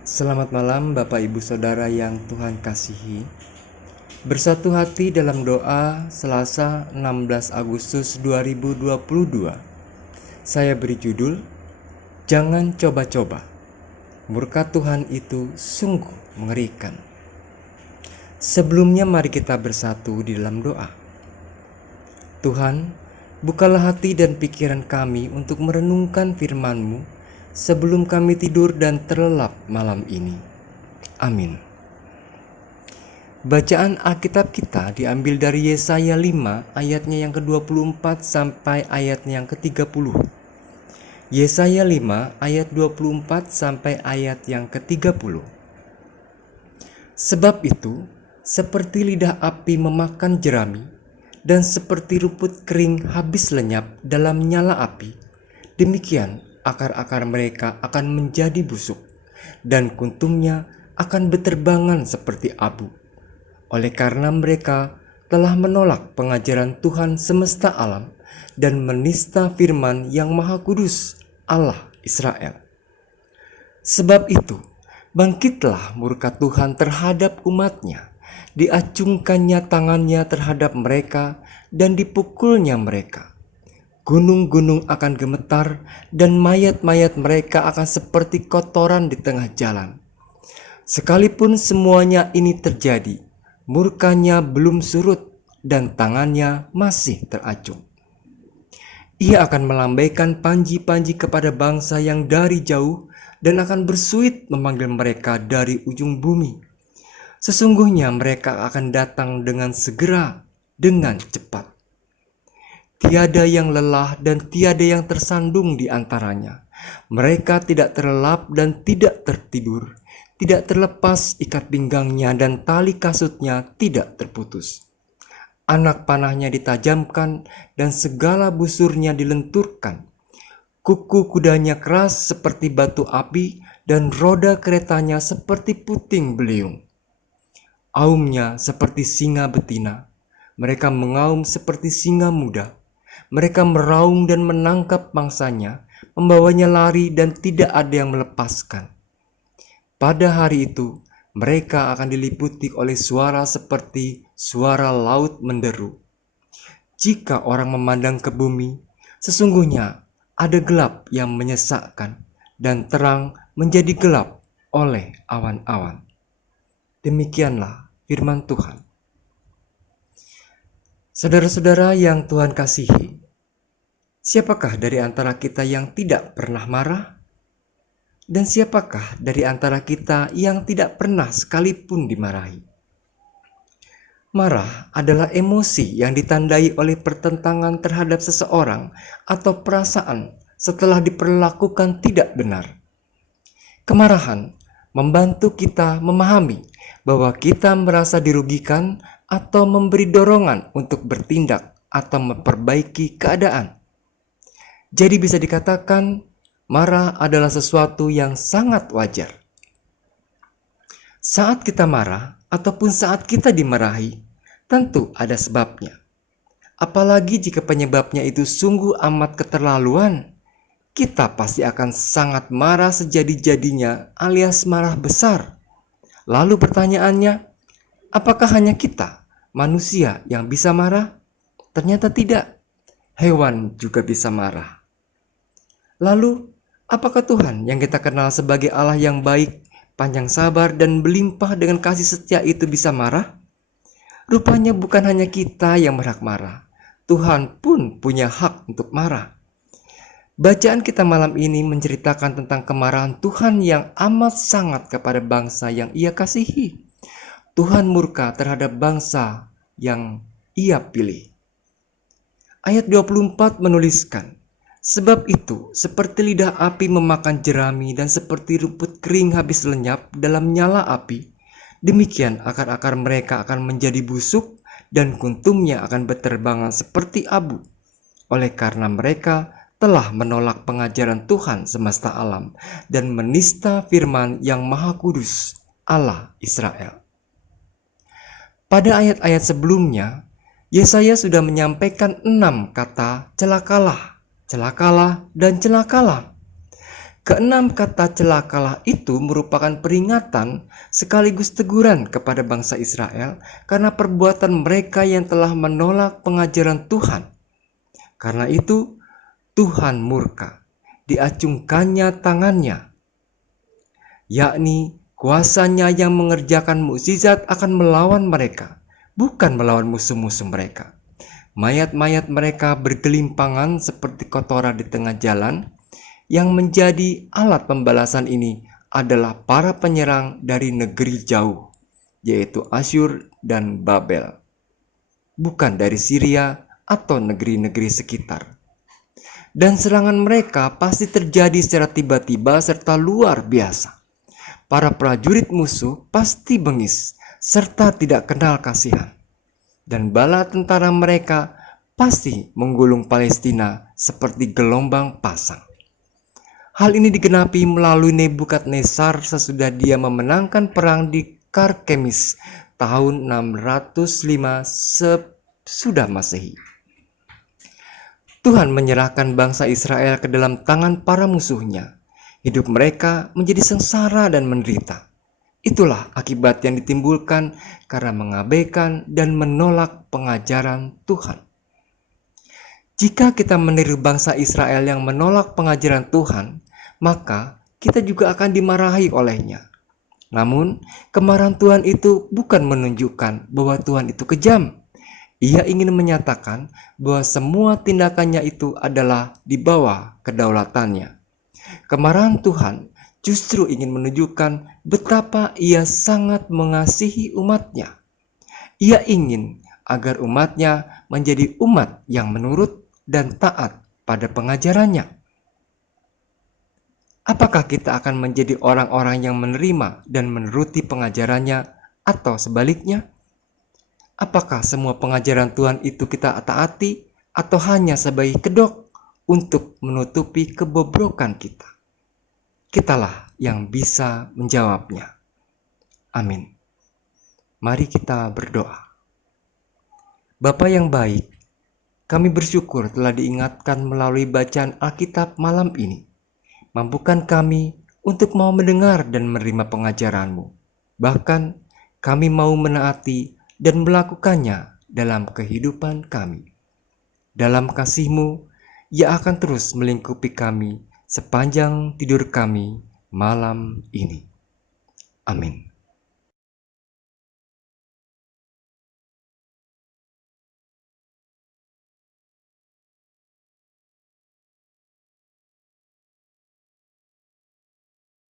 Selamat malam Bapak Ibu Saudara yang Tuhan kasihi. Bersatu hati dalam doa Selasa 16 Agustus 2022. Saya beri judul, Jangan coba-coba. Murka Tuhan itu sungguh mengerikan. Sebelumnya mari kita bersatu di dalam doa. Tuhan, bukalah hati dan pikiran kami untuk merenungkan firman-Mu sebelum kami tidur dan terlelap malam ini. Amin. Bacaan Alkitab kita diambil dari Yesaya 5 ayatnya yang ke-24 sampai ayatnya yang ke-30. Yesaya 5 ayat 24 sampai ayat yang ke-30. Sebab itu, seperti lidah api memakan jerami, dan seperti rumput kering habis lenyap dalam nyala api, demikian akar-akar mereka akan menjadi busuk, dan kuntumnya akan berterbangan seperti abu. Oleh karena mereka telah menolak pengajaran Tuhan semesta alam dan menista firman yang Maha Kudus, Allah Israel. Sebab itu, bangkitlah murka Tuhan terhadap umat-Nya, diacungkannya tangannya terhadap mereka dan dipukulnya mereka. Gunung-gunung akan gemetar dan mayat-mayat mereka akan seperti kotoran di tengah jalan. Sekalipun semuanya ini terjadi, murkanya belum surut dan tangannya masih teracung. Ia akan melambaikan panji-panji kepada bangsa yang dari jauh dan akan bersuit memanggil mereka dari ujung bumi. Sesungguhnya mereka akan datang dengan segera, dengan cepat. Tiada yang lelah dan tiada yang tersandung di antaranya. Mereka tidak terlelap dan tidak tertidur, tidak terlepas ikat pinggangnya dan tali kasutnya tidak terputus. Anak panahnya ditajamkan dan segala busurnya dilenturkan. Kuku kudanya keras seperti batu api dan roda keretanya seperti puting beliung. Aumnya seperti singa betina, mereka mengaum seperti singa muda. Mereka meraung dan menangkap mangsanya, membawanya lari dan tidak ada yang melepaskan. Pada hari itu, mereka akan diliputi oleh suara seperti suara laut menderu. Jika orang memandang ke bumi, sesungguhnya ada gelap yang menyesakkan dan terang menjadi gelap oleh awan-awan. Demikianlah firman Tuhan. Saudara-saudara yang Tuhan kasihi, siapakah dari antara kita yang tidak pernah marah? Dan siapakah dari antara kita yang tidak pernah sekalipun dimarahi? Marah adalah emosi yang ditandai oleh pertentangan terhadap seseorang atau perasaan setelah diperlakukan tidak benar. Kemarahan membantu kita memahami bahwa kita merasa dirugikan atau memberi dorongan untuk bertindak atau memperbaiki keadaan. Jadi bisa dikatakan marah adalah sesuatu yang sangat wajar. Saat kita marah ataupun saat kita dimarahi, tentu ada sebabnya. Apalagi jika penyebabnya itu sungguh amat keterlaluan, kita pasti akan sangat marah sejadi-jadinya alias marah besar. Lalu pertanyaannya, apakah hanya kita, manusia, yang bisa marah? Ternyata tidak. Hewan juga bisa marah. Lalu, apakah Tuhan yang kita kenal sebagai Allah yang baik, panjang sabar, dan berlimpah dengan kasih setia itu bisa marah? Rupanya bukan hanya kita yang berhak marah. Tuhan pun punya hak untuk marah. Bacaan kita malam ini menceritakan tentang kemarahan Tuhan yang amat sangat kepada bangsa yang Ia kasihi. Tuhan murka terhadap bangsa yang Ia pilih. Ayat 24 menuliskan, sebab itu seperti lidah api memakan jerami dan seperti rumput kering habis lenyap dalam nyala api, demikian akar-akar mereka akan menjadi busuk dan kuntumnya akan berterbangan seperti abu. Oleh karena mereka telah menolak pengajaran Tuhan semesta alam dan menista firman yang Maha Kudus, Allah Israel. Pada ayat-ayat sebelumnya, Yesaya sudah menyampaikan 6 kata celakalah, celakalah, dan celakalah. Keenam kata celakalah itu merupakan peringatan sekaligus teguran kepada bangsa Israel karena perbuatan mereka yang telah menolak pengajaran Tuhan. Karena itu Tuhan murka, diacungkannya tangannya, yakni kuasanya yang mengerjakan mukjizat akan melawan mereka, bukan melawan musuh-musuh mereka. Mayat-mayat mereka bergelimpangan seperti kotoran di tengah jalan. Yang menjadi alat pembalasan ini adalah para penyerang dari negeri jauh, yaitu Asyur dan Babel, bukan dari Syria atau negeri-negeri sekitar. Dan serangan mereka pasti terjadi secara tiba-tiba serta luar biasa. Para prajurit musuh pasti bengis serta tidak kenal kasihan. Dan bala tentara mereka pasti menggulung Palestina seperti gelombang pasang. Hal ini digenapi melalui Nebukadnezar sesudah dia memenangkan perang di Karkemis tahun 605 sesudah Masehi. Tuhan menyerahkan bangsa Israel ke dalam tangan para musuhnya. Hidup mereka menjadi sengsara dan menderita. Itulah akibat yang ditimbulkan karena mengabaikan dan menolak pengajaran Tuhan. Jika kita meniru bangsa Israel yang menolak pengajaran Tuhan, maka kita juga akan dimarahi olehnya. Namun, kemarahan Tuhan itu bukan menunjukkan bahwa Tuhan itu kejam. Ia ingin menyatakan bahwa semua tindakannya itu adalah di bawah kedaulatannya. Kemarahan Tuhan justru ingin menunjukkan betapa ia sangat mengasihi umatnya. Ia ingin agar umatnya menjadi umat yang menurut dan taat pada pengajarannya. Apakah kita akan menjadi orang-orang yang menerima dan menuruti pengajarannya atau sebaliknya? Apakah semua pengajaran Tuhan itu kita taati atau hanya sebagai kedok untuk menutupi kebobrokan kita? Kitalah yang bisa menjawabnya. Amin. Mari kita berdoa. Bapa yang baik, kami bersyukur telah diingatkan melalui bacaan Alkitab malam ini. Mampukan kami untuk mau mendengar dan menerima pengajaran-Mu. Bahkan kami mau menaati dan melakukannya dalam kehidupan kami. Dalam kasih-Mu, Ia akan terus melingkupi kami sepanjang tidur kami malam ini. Amin.